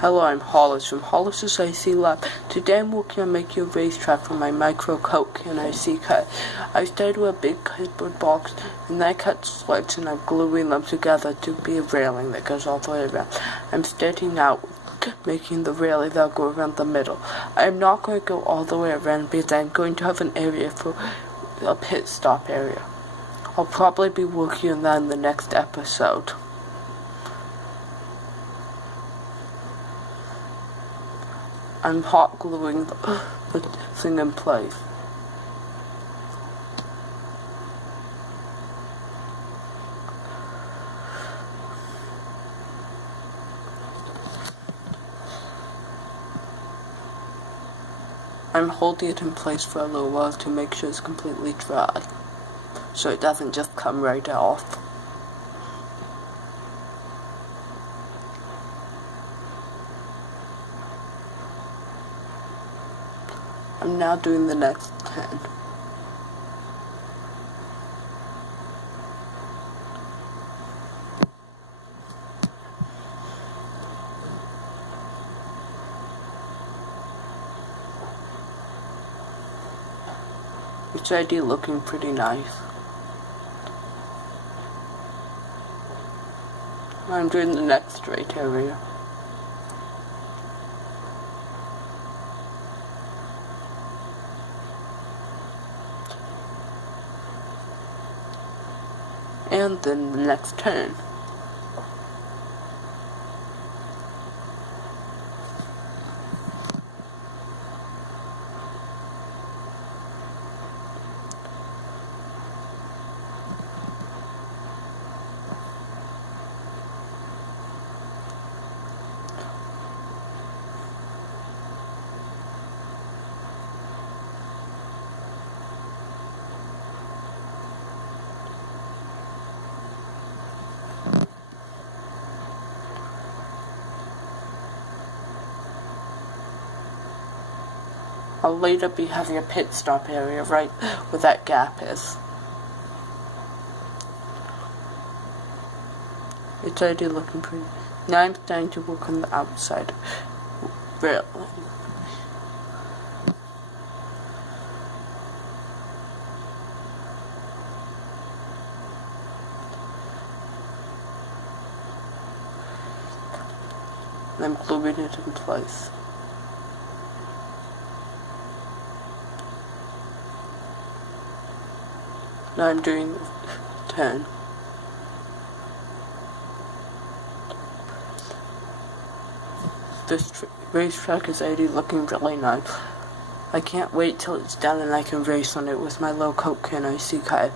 Hello, I'm Hollis from Hollis' IC Lab. Today I'm working on making a racetrack for my micro Coke and IC cut. I started with a big cardboard box and then I cut slits and I'm gluing them together to be a railing that goes all the way around. I'm starting out making the railing that'll go around the middle. I'm not going to go all the way around because I'm going to have an area for a pit stop area. I'll probably be working on that in the next episode. I'm hot gluing the thing in place. I'm holding it in place for a little while to make sure it's completely dry, so it doesn't just come right off. I'm now doing the next 10. It's already looking pretty nice. I'm doing the next straight area. And then the next turn. I'll later be having a pit stop area right where that gap is. It's already looking pretty. Now I'm starting to work on the outside. Really. And I'm gluing it in place. Now I'm doing 10. This racetrack is already looking really nice. I can't wait till it's done and I can race on it with my low Coke can IC cut.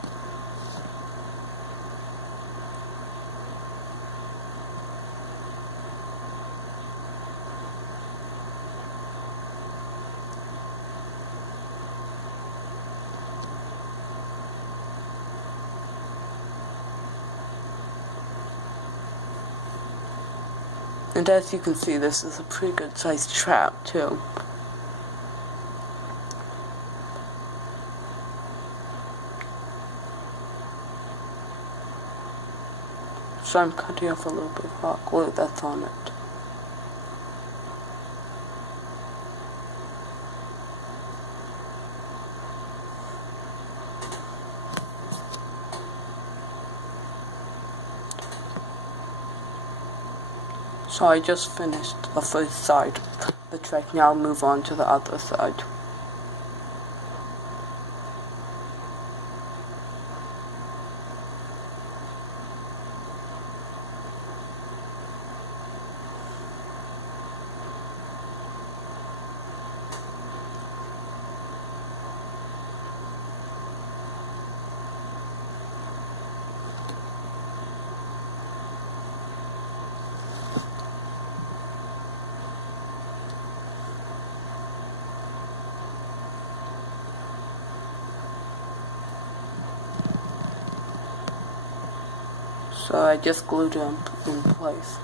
And as you can see, this is a pretty good sized trap too. So I'm cutting off a little bit of hot glue that's on it. So I just finished the first side of the track. Now I'll move on to the other side. So I just glued them in place.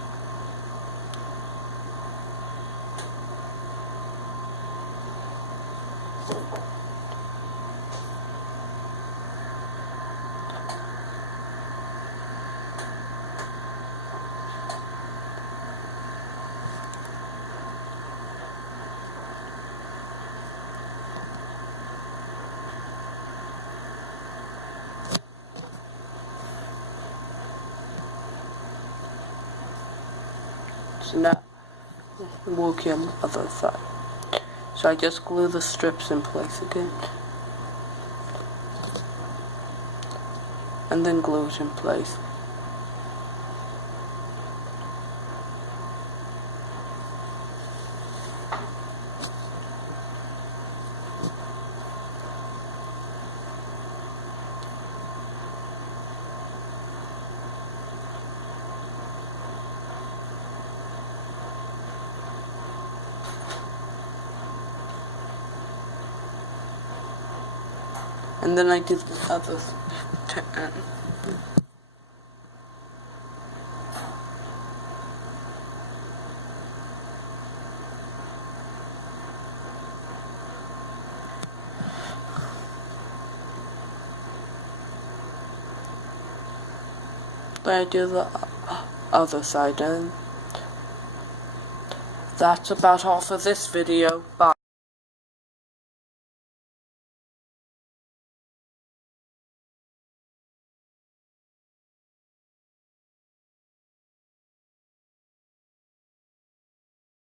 strips, and now working on the other side. So I just glue the strips in place again, and then glue it in place. And then I did the other turn. Then I do the other side, and that's about all for this video. Bye.